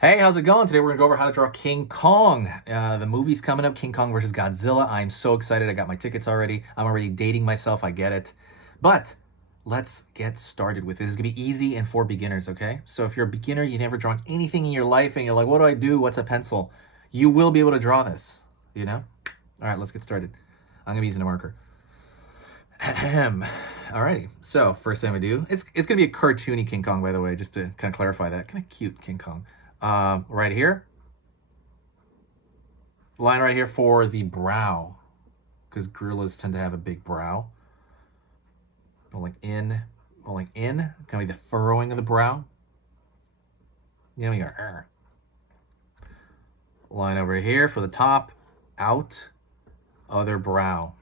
Hey, how's it going? Today we're gonna go over how to draw King Kong. The movie's coming up, King Kong versus Godzilla. I'm so excited. I got my tickets already. I'm already dating myself. I get it. But let's get started with this. It's gonna be easy and for beginners, okay? So if you're a beginner, you never drawn anything in your life, and you're like, what do I do? What's a pencil? You will be able to draw this, you know? All right, let's get started. I'm gonna be using a marker. Alrighty, so first thing we do, it's gonna be a cartoony King Kong, by the way, just to kind of clarify that. Kind of cute King Kong. Right here, line right here for the brow, because gorillas tend to have a big brow. Pulling in, kind of like the furrowing of the brow. Yeah, we go. Line over here for the top, out, other brow.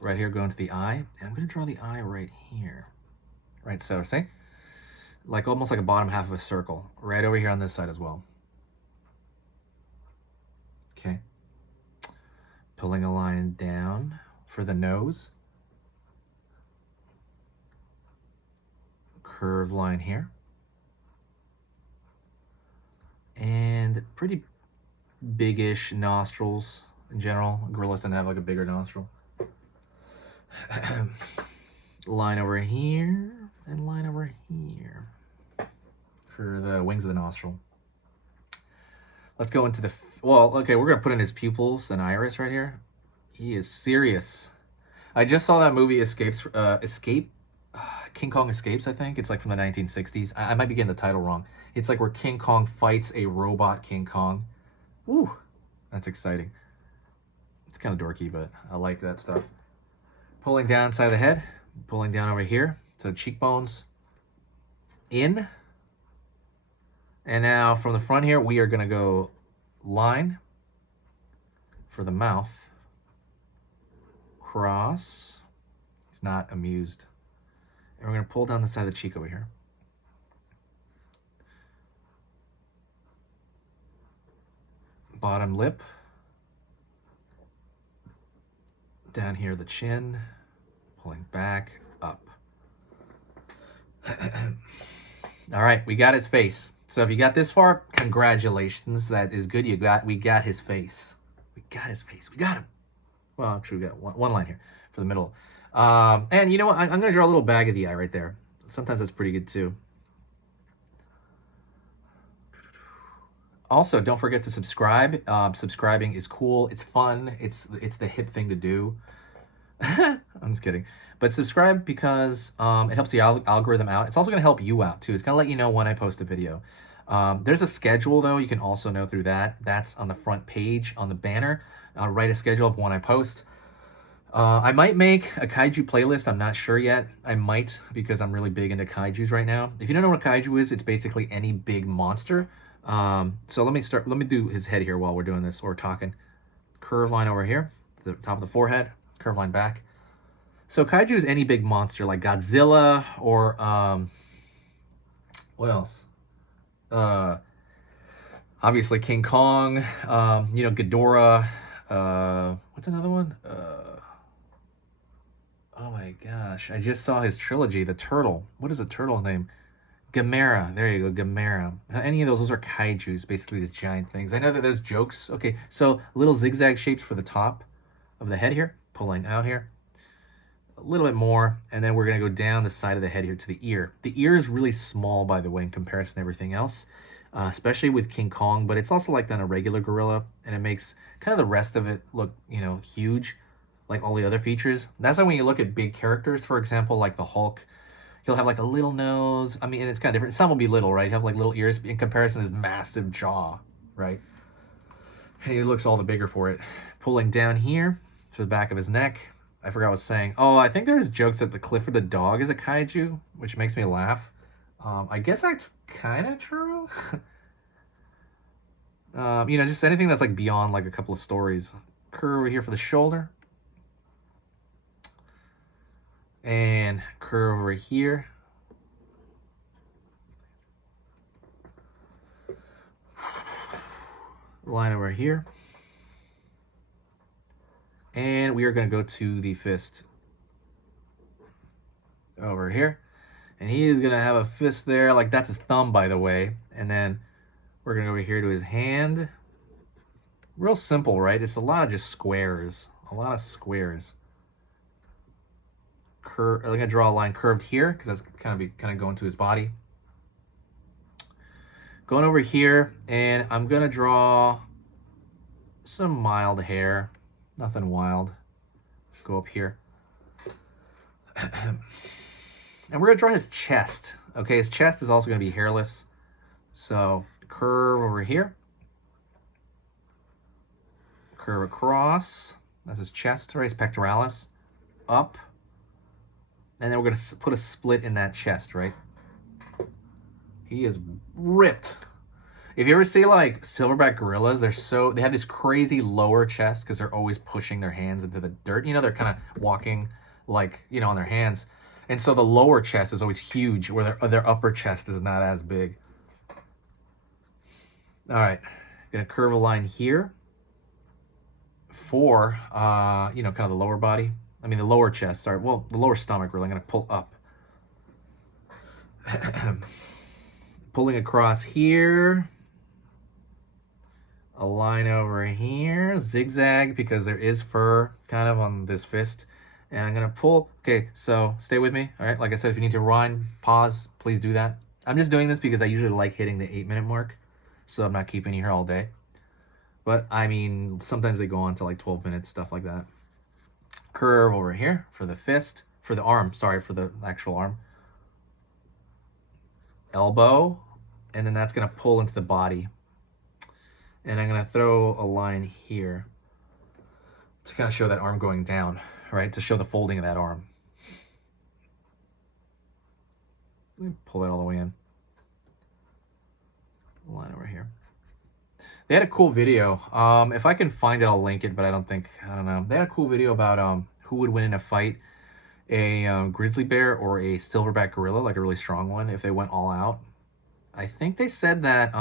Right here going to the eye, and I'm going to draw the eye right here. Right, so see? Like almost like a bottom half of a circle. Right over here on this side as well. Okay. Pulling a line down for the nose. Curved line here. And pretty big-ish nostrils in general. Gorillas tend to have like a bigger nostril. Line over here and line over here for the wings of the nostril. Let's go into the, well, okay, we're gonna put in his pupils and iris right here. He is serious. I just saw that movie King Kong Escapes, I think. It's like from the 1960s. I might be getting the title wrong. It's like where King Kong fights a robot King Kong. Woo, that's exciting. It's kind of dorky, but I like that stuff. Pulling down side of the head, pulling down over here to the cheekbones, in. And now from the front here, we are gonna go line for the mouth, cross. He's not amused. And we're gonna pull down the side of the cheek over here. Bottom lip. Down here, the chin, pulling back, up. All right, we got his face. So if you got this far, congratulations. That is good. We got his face. We got his face. We got him. Well, actually, we got one line here for the middle. And you know what? I'm going to draw a little bag of the eye right there. Sometimes that's pretty good too. Also, don't forget to subscribe. Subscribing is cool. It's fun. It's the hip thing to do. I'm just kidding. But subscribe because it helps the algorithm out. It's also going to help you out too. It's going to let you know when I post a video. There's a schedule though. You can also know through that. That's on the front page on the banner. I'll write a schedule of when I post. I might make a kaiju playlist. I'm not sure yet. I might because I'm really big into kaijus right now. If you don't know what a kaiju is, it's basically any big monster. So let me do his head here while we're doing this or talking. Curve line over here, the top of the forehead, curve line back. So kaiju is any big monster like Godzilla or what else? Obviously King Kong, Ghidorah. What's another one? Oh my gosh, I just saw his trilogy, the turtle. What is the turtle's name? Gamera. There you go, Gamera. Any of those are kaijus, basically these giant things. I know that there's jokes. Okay, so little zigzag shapes for the top of the head here, pulling out here. A little bit more, and then we're going to go down the side of the head here to the ear. The ear is really small, by the way, in comparison to everything else, especially with King Kong, but it's also like that on a regular gorilla, and it makes kind of the rest of it look, huge, like all the other features. That's why when you look at big characters, for example, like the Hulk, he'll have like a little nose. I mean, and it's kind of different. Some will be little, right? Have like little ears in comparison to his massive jaw, right? And he looks all the bigger for it. Pulling down here to the back of his neck. I forgot what I was saying. Oh, I think there's jokes that the Clifford the dog is a kaiju, which makes me laugh. I guess that's kind of true. Just anything that's like beyond like a couple of stories. Curve over here for the shoulder. And curve over here line over here. And we are going to go to the fist over here. And he is going to have a fist there. Like, that's his thumb, by the way. And then we're going to go over here to his hand. Real simple, right? It's a lot of just squares. A lot of squares. I'm going to draw a line curved here because that's kind of going to his body. Going over here, and I'm going to draw some mild hair. Nothing wild. Go up here. And we're going to draw his chest. Okay, his chest is also going to be hairless. So curve over here. Curve across. That's his chest, right? His pectoralis. Up. And then we're going to put a split in that chest, right? He is ripped. If you ever see like silverback gorillas, they have this crazy lower chest because they're always pushing their hands into the dirt. You know, they're kind of walking like, you know, on their hands. And so the lower chest is always huge, where their upper chest is not as big. All right, gonna curve a line here for, you know, kind of the lower body. I mean, the lower chest, sorry. Well, the lower stomach, really. I'm gonna pull up. Pulling across here. A line over here. Zigzag, because there is fur kind of on this fist. And I'm going to pull. Okay, so stay with me. All right, like I said, if you need to rewind, pause, please do that. I'm just doing this because I usually like hitting the 8-minute mark. So I'm not keeping you here all day. But, I mean, sometimes they go on to like 12 minutes, stuff like that. Curve over here for the fist. For the arm, sorry, for the actual arm. Elbow. And then that's going to pull into the body. And I'm going to throw a line here to kind of show that arm going down, right? To show the folding of that arm. Let me pull that all the way in. Line over here. They had a cool video. If I can find it, I'll link it, but I don't know. They had a cool video about who would win in a fight, a grizzly bear or a silverback gorilla, like a really strong one, if they went all out. I think they said that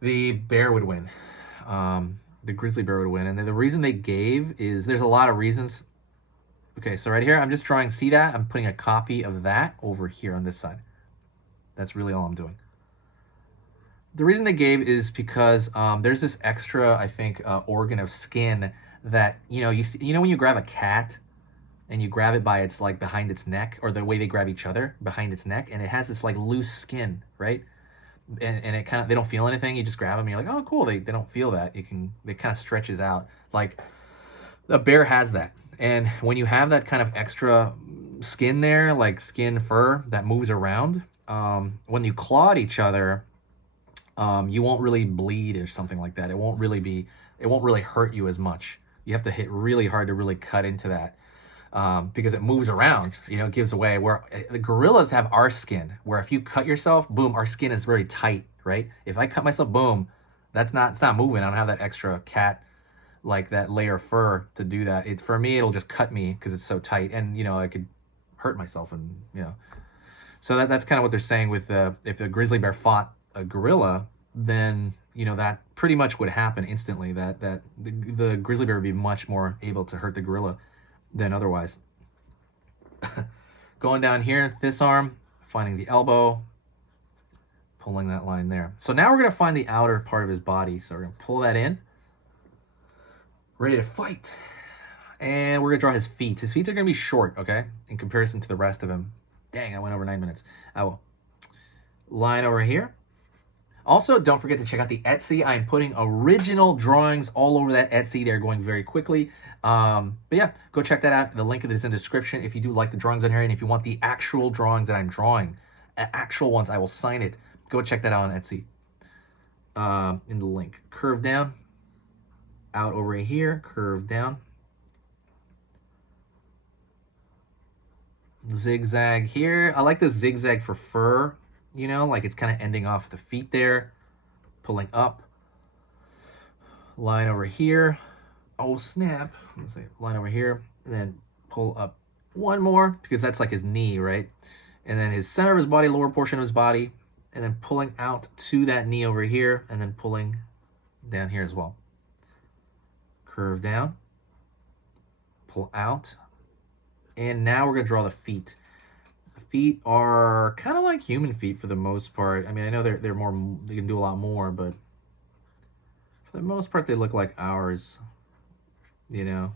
the bear would win. The grizzly bear would win. And the reason they gave is, there's a lot of reasons. Okay, so right here, I'm just drawing, see that? I'm putting a copy of that over here on this side. That's really all I'm doing. The reason they gave is because there's this extra, I think, organ of skin that, you know, you know when you grab a cat and you grab it by its, like, behind its neck, or the way they grab each other, behind its neck, and it has this, like, loose skin, right? And it kind of, they don't feel anything. You just grab them and you're like, oh, cool. They don't feel that. It kind of stretches out. Like, a bear has that. And when you have that kind of extra skin there, like skin fur that moves around, when you claw at each other, you won't really bleed or something like that. It won't really hurt you as much. You have to hit really hard to really cut into that. Because it moves around, you know, it gives away. Where the gorillas have our skin, where if you cut yourself, boom, our skin is very tight, right? If I cut myself, boom, it's not moving. I don't have that extra cat, like that layer of fur to do that. For me, it'll just cut me because it's so tight, and you know, I could hurt myself, and you know. So that's kind of what they're saying with if a grizzly bear fought a gorilla, then you know that pretty much would happen instantly. That the grizzly bear would be much more able to hurt the gorilla than otherwise. Going down here, this arm, finding the elbow, pulling that line there. So now we're going to find the outer part of his body. So we're going to pull that in. Ready to fight. And we're going to draw his feet. His feet are going to be short, okay, in comparison to the rest of him. Dang, I went over 9 minutes. I will. Line over here. Also, don't forget to check out the Etsy. I'm putting original drawings all over that Etsy. They're going very quickly. But yeah, go check that out. The link is in the description if you do like the drawings on here. And if you want the actual drawings that I'm drawing, actual ones, I will sign it. Go check that out on Etsy. In the link. Curve down. Out over here. Curve down. Zigzag here. I like the zigzag for fur. You know, like it's kind of ending off the feet there. Pulling up. Line over here. Oh, snap. Let's see. Line over here. And then pull up one more, because that's like his knee, right? And then his center of his body, lower portion of his body. And then pulling out to that knee over here. And then pulling down here as well. Curve down, pull out, and now we're gonna draw the feet. The feet are kind of like human feet for the most part. I mean, I know they're more, they can do a lot more, but for the most part, they look like ours. You know,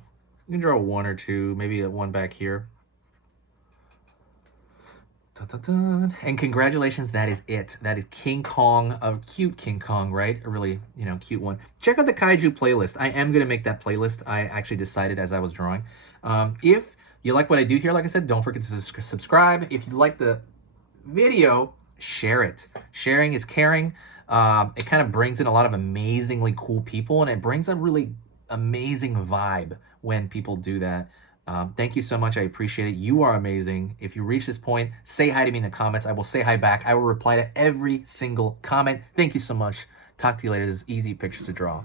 you can draw one or two, maybe one back here. Dun, dun, dun. And congratulations, that is it. That is King Kong, a cute King Kong, right? A really, cute one. Check out the Kaiju playlist. I am going to make that playlist. I actually decided as I was drawing. If you like what I do here, like I said, don't forget to subscribe. If you like the video, share it. Sharing is caring. It kind of brings in a lot of amazingly cool people, and it brings a really amazing vibe when people do that. Thank you so much. I appreciate it. You are amazing. If you reach this point, say hi to me in the comments. I will say hi back. I will reply to every single comment. Thank you so much. Talk to you later. This is easy pictures to draw.